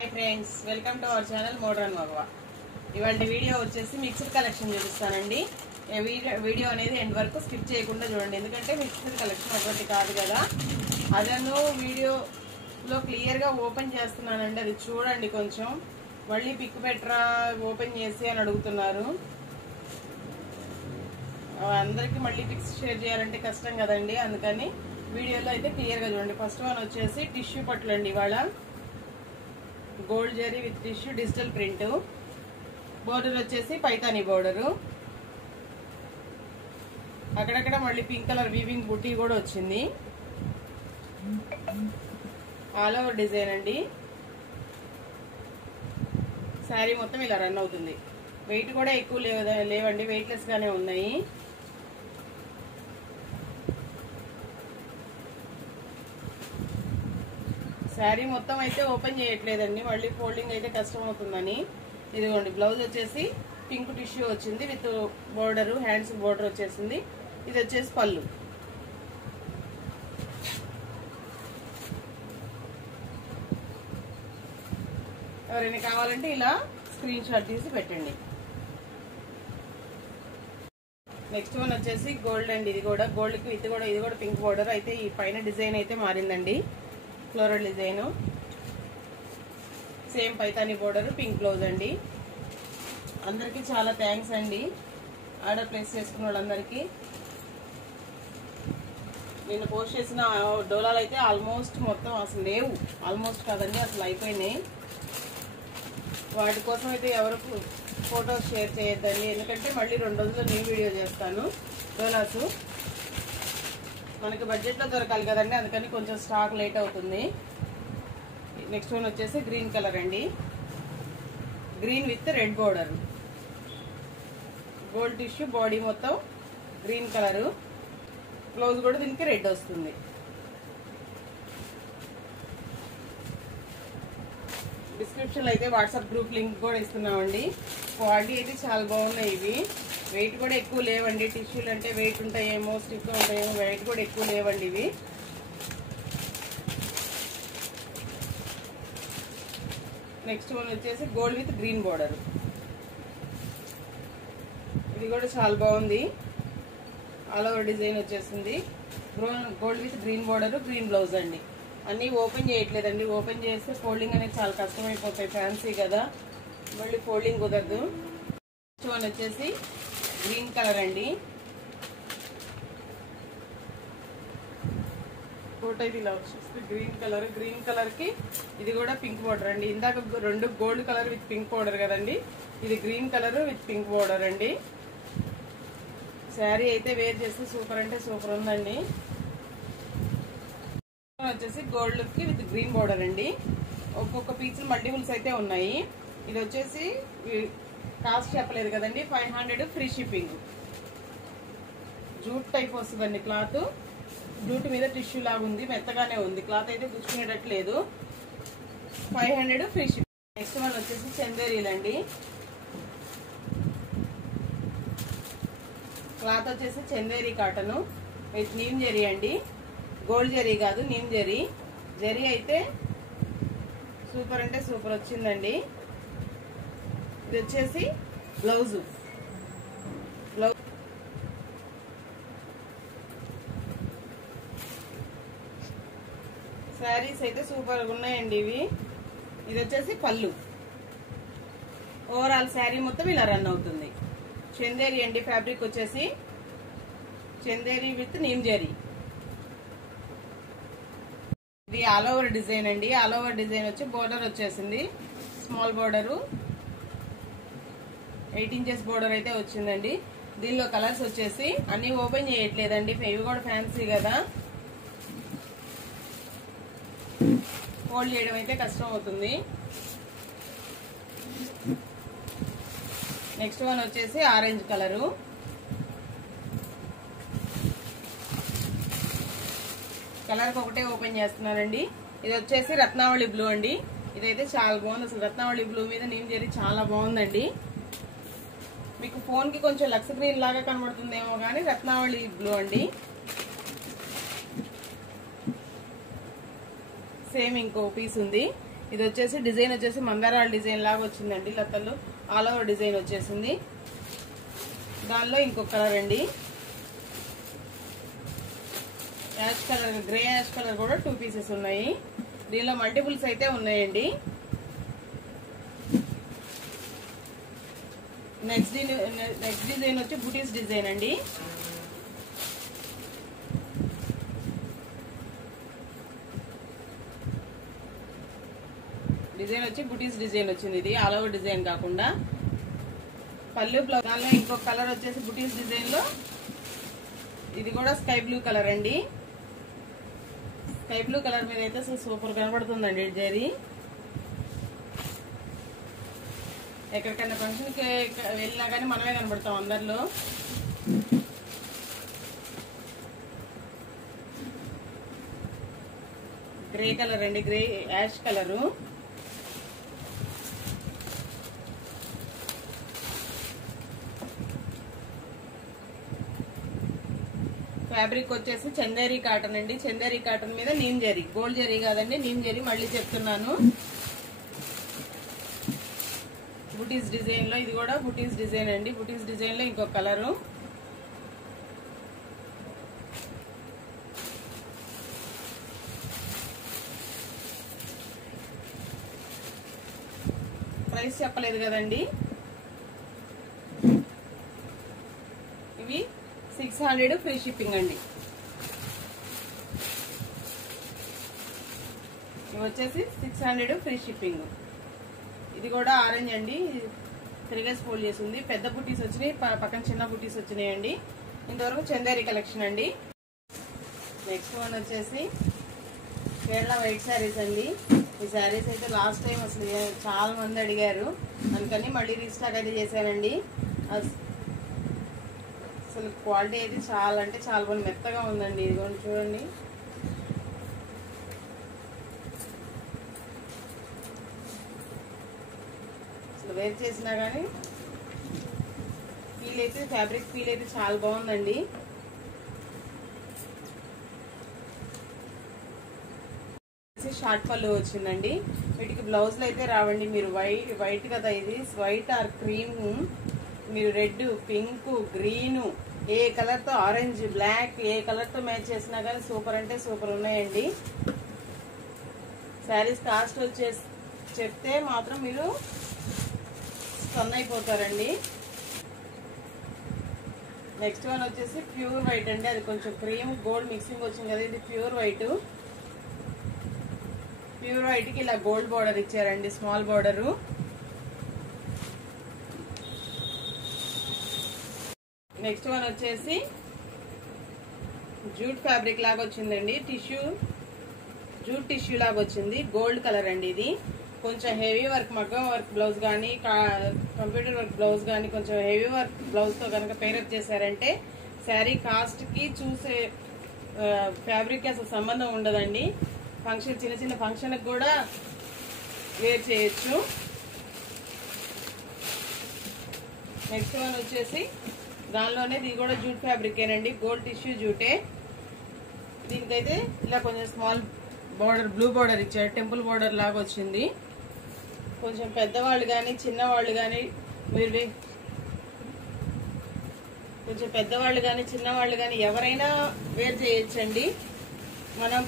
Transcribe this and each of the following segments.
Hi friends welcome to our channel modern मगवा ఇవాల్టి video వచ్చేసి మిక్స్డ్ కలెక్షన్ చూపిస్తానండి వీడియో అనేది ఎండ్ వరకు స్కిప్ చేయకుండా చూడండి ఎందుకంటే మిక్స్డ్ కలెక్షన్ అటువంటి కాదు కదా అదను వీడియోలో క్లియర్ గా ఓపెన్ చేస్తున్నానండి అది చూడండి కొంచెం మళ్ళీ పిక్ పెట్టరా ఓపెన్ చేసి అని అడుగుతున్నారు అందరికి మళ్ళీ పిక్స్ షేర్ చేయాలంటే కష్టం కదండి అందుకని వీడియోలో అయితే క్లియర్ గా చూడండి ఫస్ట్ వన్ వచ్చేసి టిష్యూ పట్లు అండి ఇవాళ gold zari with tissue digital print border వచ్చేసి పైతాని బోర్డర్ అక్కడక్కడ మళ్ళీ పింక్ కలర్ వీవింగ్ బుట్టి కూడా వచ్చింది ఆల్ ఓవర్ డిజైన్ అండి సారీ మొత్తం ఇలా రన్ అవుతుంది వెయిట్ కూడా ఎక్కువ లేవండి వెయిట్ లెస్ గానే ఉన్నాయి శారీ మొత్తం అయితే ఓపెన్ చేయట్లేదండి మళ్ళీ ఫోల్డింగ్ అయితే కష్టం అవుతుందని ఇదిగోండి బ్లౌజ్ వచ్చేసి పింక్ టిష్యూ వచ్చింది విత్ బోర్డర్ హ్యాండ్స్ బోర్డర్ వచ్చేసింది ఇది వచ్చేసి పళ్ళు ఎవరైనా కావాలంటే ఇలా స్క్రీన్ షాట్ తీసి పెట్టండి నెక్స్ట్ వన్ వచ్చేసి గోల్డ్ అండి ఇది కూడా గోల్డ్ కి ఇది కూడా పింక్ బోర్డర్ అయితే ఈ పైన డిజైన్ అయితే మారిందండి floral design same Paithani border pink blouse అండి అందరికి చాలా థ్యాంక్స్ అండి ఆర్డర్ ప్లేస్ చేసుకున్న వాళ్ళందరికీ నేను పోస్ట్ చేసిన డోలాలు అయితే ఆల్మోస్ట్ మొత్తం అసలు లేవు ఆల్మోస్ట్ కాదండి అసలు అయిపోయినాయి వాటి కోసం అయితే ఎవరికి ఫోటోస్ షేర్ చేయొద్దండి ఎందుకంటే మళ్ళీ 2 రోజుల్లో న్యూ వీడియో చేస్తాను డోలాస్ మనకి బడ్జెట్ లో దొరకాలి కదండి అందుకని కొంచెం స్టాక్ లేట్ అవుతుంది నెక్స్ట్ వన్ వచ్చేసి గ్రీన్ కలర్ అండి green with red border gold tissue body మొత్తం గ్రీన్ కలర్ బ్లౌజ్ కూడా దీనికి రెడ్ వస్తుంది డిస్క్రిప్షన్ లో అయితే వాట్సాప్ గ్రూప్ లింక్ కూడా ఇస్తున్నామండి క్వాలిటీ అయితే చాలా బాగున్నాయి ఇవి వెయిట్ కూడా ఎక్కువ లేవండి టిష్యూలు అంటే వెయిట్ ఉంటాయేమో స్టిఫ్ ఉంటాయేమో వెయిట్ కూడా ఎక్కువ లేవండి ఇవి నెక్స్ట్ వన్ వచ్చేసి గోల్డ్ విత్ గ్రీన్ బోర్డర్ ఇది కూడా చాలా బాగుంది ఆల్ ఓవర్ డిజైన్ వచ్చేసింది gold with green border green blouse అండి అన్ని ఓపెన్ చేయట్లేదండి ఓపెన్ చేస్తే ఫోల్డింగ్ అనేది చాలా కష్టమైపోతాయి ఫ్యాన్సీ కదా మళ్ళీ ఫోల్డింగ్ కుదరదు నెక్స్ట్ వన్ వచ్చేసి గ్రీన్ కలర్ అండి కోట్ అయితే ఇలా వచ్చేసి గ్రీన్ కలర్ కి ఇది కూడా పింక్ బోర్డర్ అండి ఇందాక 2 gold colour with pink border కదండి ఇది green colour with pink border అండి శారీ అయితే వేర్ చేస్తే సూపర్ అంటే సూపర్ ఉందండి వచ్చేసి గోల్డ్ కి విత్ గ్రీన్ బోర్డర్ అండి ఒక్కొక్క పీస్ మల్టిపుల్స్ అయితే ఉన్నాయి ఇది వచ్చేసి కాస్ట్ చెప్పలేదు కదండి 500 ఫ్రీ షిప్పింగ్ జూట్ టైప్ వస్తుందండి క్లాత్ జూట్ మీద టిష్యూ లాగా ఉంది మెత్తగానే ఉంది క్లాత్ అయితే గుచ్చుకునేటట్లేదు 500 ఫ్రీ షిప్పింగ్ నెక్స్ట్ వన్ వచ్చేసి చందేరీలండి క్లాత్ వచ్చేసి Chanderi cotton with neem zari అండి గోల్డ్ జరీ కాదు నీమ్ జరీ అయితే సూపర్ అంటే సూపర్ వచ్చిందండి ఇది వచ్చేసి బ్లౌజ్ శారీస్ అయితే సూపర్ గా ఉన్నాయండి ఇవి ఇది వచ్చేసి పళ్ళు ఓవరాల్ శారీ మొత్తం ఇలా రన్ అవుతుంది చందేరి అండి ఫ్యాబ్రిక్ వచ్చేసి చందేరి విత్ నీమ్ జరీ ఇది ఆల్ ఓవర్ డిజైన్ అండి ఆల్ ఓవర్ డిజైన్ వచ్చి బోర్డర్ వచ్చేసింది స్మాల్ బోర్డరు 8 ఇంచెస్ బోర్డర్ అయితే వచ్చిందండి దీనిలో కలర్స్ వచ్చేసి అన్ని ఓపెన్ చేయట్లేదండి ఇవి కూడా ఫ్యాన్సీ కదా ఫోల్డ్ చేయడం అయితే కష్టం అవుతుంది నెక్స్ట్ వన్ వచ్చేసి ఆరెంజ్ కలరు కలర్ ఒకటే ఓపెన్ చేస్తున్నానండి ఇది వచ్చేసి రత్నావళి బ్లూ అండి ఇదైతే చాలా బాగుంది అసలు రత్నావళి బ్లూ మీద నీమ్ జరీ చాలా బాగుందండి మీకు ఫోన్ కి కొంచెం లక్స్ గ్రీన్ లాగా కనబడుతుందేమో కానీ రత్నావళి బ్లూ అండి సేమ్ ఇంకో పీస్ ఉంది ఇది వచ్చేసి డిజైన్ వచ్చేసి మందారాల డిజైన్ లాగా వచ్చిందండి. లతలు ఆల్ ఓవర్ డిజైన్ వచ్చేసింది. దానిలో ఇంకొక కలర్ అండి, ash colour, grey ash colour కూడా 2 పీసెస్ ఉన్నాయి. దీనిలో మల్టిపుల్స్ అయితే ఉన్నాయండి. నెక్స్ట్ డిజైన్ వచ్చి బుటీస్ డిజైన్ అండి. డిజైన్ వచ్చి బుటీస్ డిజైన్ వచ్చింది. ఇది ఆల్ ఓవర్ డిజైన్ కాకుండా పళ్ళు బ్లౌజ్. దానిలో ఇంకొక కలర్ వచ్చేసి బుటీస్ డిజైన్ లో ఇది కూడా స్కై బ్లూ కలర్ అండి. స్కై బ్లూ కలర్ మీద అయితే అసలు సూపర్ కనబడుతుందండి జరీ. ఎక్కడికైనా ఫంక్షన్కి వెళ్ళినా కానీ మనమే కనబడతాం అందరిలో. గ్రే కలర్ అండి, గ్రే యాష్ కలరు. ఫ్యాబ్రిక్ వచ్చేసి చందేరి కాటన్ అండి. చందేరి కాటన్ మీద నీమ్ జరీ, గోల్డ్ జరీ కాదండి, నీమ్ జరీ. మళ్ళీ చెప్తున్నాను. బుటీస్ డిజైన్ లో ఇది కూడా బుటీస్ డిజైన్ అండి. బుటీస్ డిజైన్ లో ఇంకొక కలరు. ప్రైస్ చెప్పలేదు కదండి. ఇవి 600 ఫ్రీ షిప్పింగ్ అండి. ఇవి వచ్చేసి 600 ఫ్రీ షిప్పింగ్. ఇది కూడా ఆరెంజ్ అండి, 3 ఫోల్డ్ చేసి ఉంది. పెద్ద బుటీస్ వచ్చినాయి, పక్కన చిన్న బుటీస్ వచ్చినాయండి. ఇంతవరకు చందేరి కలెక్షన్ అండి. నెక్స్ట్ వన్ వచ్చేసి కేరళ వైట్ శారీస్ అండి. ఈ శారీస్ అయితే లాస్ట్ టైం అసలు చాలా మంది అడిగారు, అందుకని మళ్ళీ రీస్టాక్ అయితే చేశానండి. అసలు క్వాలిటీ అయితే చాలా అంటే చాలా బాగా మెత్తగా ఉందండి. ఇది కూడా చూడండి. అసలు వేర్ చేసినా కానీ ఫీల్ అయితే, ఫ్యాబ్రిక్ ఫీల్ అయితే చాలా బాగుందండి. షార్ట్ పళ్ళు వచ్చిందండి. వీటికి బ్లౌజ్లు అయితే రావండి. మీరు వైట్ కదా, ఇది వైట్ ఆర్ క్రీమ్, మీరు రెడ్, పింక్, గ్రీన్, ఏ కలర్ తో, ఆరెంజ్, బ్లాక్, ఏ కలర్ తో మ్యాచ్ చేసినా కానీ సూపర్ అంటే సూపర్ ఉన్నాయండి. శారీస్ కాస్ట్ వచ్చేసి చెప్తే మాత్రం మీరు స్టన్ అయిపోతారండి. నెక్స్ట్ వన్ వచ్చేసి ప్యూర్ వైట్ అండి. అది కొంచెం క్రీమ్ గోల్డ్ మిక్సింగ్ వచ్చింది కదా, ఇది ప్యూర్ వైట్. ప్యూర్ వైట్ కి ఇలా గోల్డ్ బార్డర్ ఇచ్చారండి, స్మాల్ బార్డరు. నెక్స్ట్ వన్ వచ్చేసి జూట్ ఫ్యాబ్రిక్ లాగా వచ్చిందండి. జూట్ టిష్యూ లాగా వచ్చింది, గోల్డ్ కలర్ అండి. ఇది కొంచెం హెవీ వర్క్, మగ్గం వర్క్ బ్లౌజ్ కానీ, కంప్యూటర్ వర్క్ బ్లౌజ్ కానీ, కొంచెం హెవీ వర్క్ బ్లౌజ్ తో కనుక పేరప్ చేశారంటే శారీ కాస్ట్ కి చూసే ఫ్యాబ్రిక్ కి అసలు సంబంధం ఉండదండి. ఫంక్షన్, చిన్న చిన్న ఫంక్షన్ కూడా వేర్ చేయొచ్చు. నెక్స్ట్ వన్ వచ్చేసి దానిలోనే ఇది కూడా జూట్ ఫ్యాబ్రిక్ ఏనండి, గోల్డ్ టిష్యూ జూటే. దీనికైతే ఇలా కొంచెం స్మాల్ బార్డర్, బ్లూ బార్డర్ ఇచ్చారు, టెంపుల్ బార్డర్ లాగా వచ్చింది. కొంచెం పెద్దవాళ్ళు కానీ చిన్నవాళ్ళు కానీ, మీరు కొంచెం పెద్దవాళ్ళు కానీ చిన్నవాళ్ళు కానీ ఎవరైనా వేర్ చేయొచ్చండి. మనం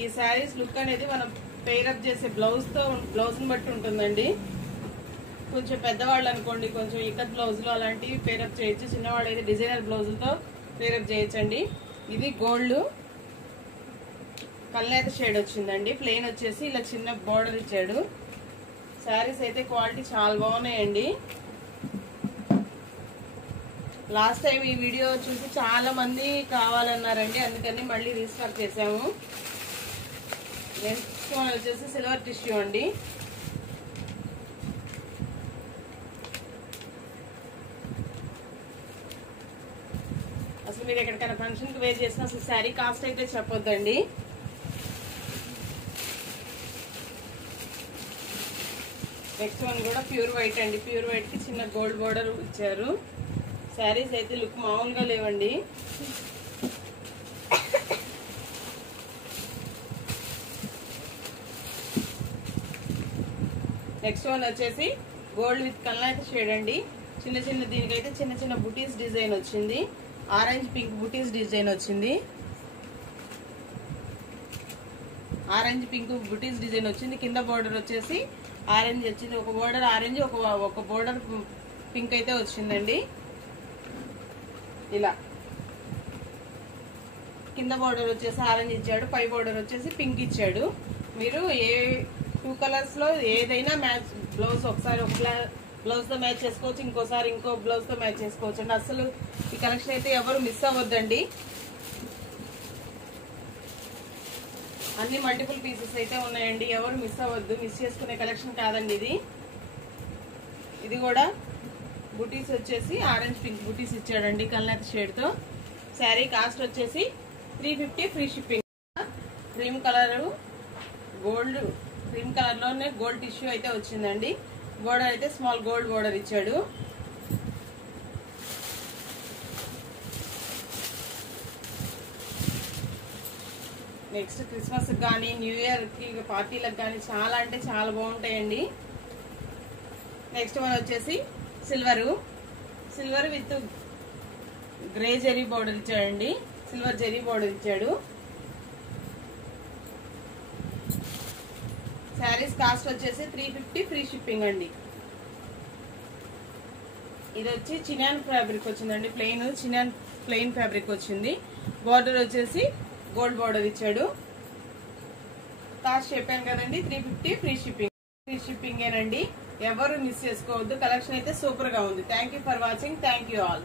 ఈ శారీస్ లుక్ అనేది మనం పేరప్ చేసే బ్లౌజ్ని బట్టి ఉంటుందండి. కొంచెం పెద్దవాళ్ళు అనుకోండి, కొంచెం ఇక్కత్ బ్లౌజులు అలాంటివి పేరప్ చేయొచ్చు. చిన్నవాళ్ళు అయితే డిజైనర్ బ్లౌజులతో పేరప్ చేయొచ్చండి. ఇది గోల్డ్ కల్నేత షేడ్ వచ్చిందండి. ప్లెయిన్ వచ్చేసి ఇలా చిన్న బార్డర్ ఇచ్చాడు. శారీస్ అయితే క్వాలిటీ చాలా బాగున్నాయండి. లాస్ట్ టైం ఈ వీడియో చూసి చాలా మంది కావాలన్నారండి, అందుకని మళ్ళీ రీస్టాక్ చేసాము. నెక్స్ట్ వన్ వచ్చేసి సిల్వర్ టిష్యూ అండి. అసలు మీరు ఎక్కడికైనా ఫంక్షన్ కి వేర్ చేసిన అసలు శారీ కాస్ట్ అయితే చెప్పొద్దండి. నెక్స్ట్ వన్ కూడా ప్యూర్ వైట్ అండి. ప్యూర్ వైట్ కి చిన్న గోల్డ్ బోర్డర్ ఇచ్చారు. శారీస్ అయితే లుక్ మామూలుగా లేవండి. నెక్స్ట్ వన్ వచ్చేసి గోల్డ్ విత్ కల్నాథ్ షేడ్ అండి. చిన్న చిన్న దీనికైతే చిన్న చిన్న బుటీస్ డిజైన్ వచ్చింది. ఆరెంజ్ పింక్ బుటీస్ డిజైన్ వచ్చింది. ఆరెంజ్ పింక్ బుటీస్ డిజైన్ వచ్చింది. కింద బోర్డర్ వచ్చేసి ఆరెంజ్ వచ్చింది. ఒక బోర్డర్ ఆరెంజ్, ఒక బోర్డర్ పింక్ అయితే వచ్చిందండి. ఇలా కింద బోర్డర్ వచ్చేసి ఆరెంజ్ ఇచ్చాడు, పై బోర్డర్ వచ్చేసి పింక్ ఇచ్చాడు. మీరు ఏ 2 కలర్స్ లో ఏదైనా మ్యాచ్ బ్లౌజ్ ఒకసారి ఒక బ్లౌజ్ తో మ్యాచ్ చేసుకోవచ్చు, ఇంకోసారి ఇంకో బ్లౌజ్ తో మ్యాచ్ చేసుకోవచ్చు అండి. అసలు ఈ కలెక్షన్ అయితే ఎవరు మిస్ అవ్వద్దండి. అన్ని మల్టిపుల్ పీసెస్ అయితే ఉన్నాయండి, ఎవరు మిస్ అవ్వద్దు. మిస్ చేసుకునే కలెక్షన్ కాదండి ఇది. ఇది కూడా బుటీస్ వచ్చేసి ఆరెంజ్ పింక్ బుటీస్ ఇచ్చాడండి కల్నాథ్ షేడ్ తో. శారీ కాస్ట్ వచ్చేసి 350 free shipping. Cream colour gold, cream colour లోనే గోల్డ్ టిష్యూ అయితే వచ్చిందండి. బోర్డర్ అయితే స్మాల్ గోల్డ్ బోర్డర్ ఇచ్చాడు. నెక్స్ట్ క్రిస్మస్ కానీ న్యూ ఇయర్ కి పార్టీలకు కానీ చాలా అంటే చాలా బాగుంటాయండి. నెక్స్ట్ వన్ వచ్చేసి silver with grey zari border ఇచ్చాడండి. సిల్వర్ జెరీ బోర్డర్ ఇచ్చాడు. శారీస్ కాస్ట్ వచ్చేసి 350 ఫ్రీ షిప్పింగ్ అండి. ఇది వచ్చి చినాన్ ఫ్యాబ్రిక్ వచ్చిందండి. ప్లెయిన్ ఫ్యాబ్రిక్ వచ్చింది. బోర్డర్ వచ్చేసి గోల్డ్ బోర్డర్ ఇచ్చాడు. కాస్ట్ చెప్పాను కదండి, 350 ఫ్రీ షిప్పింగ్ ఏనండి. ఎవరు మిస్ చేసుకోవద్దు. కలెక్షన్ అయితే సూపర్ గా ఉంది. Thank you for watching. Thank you all.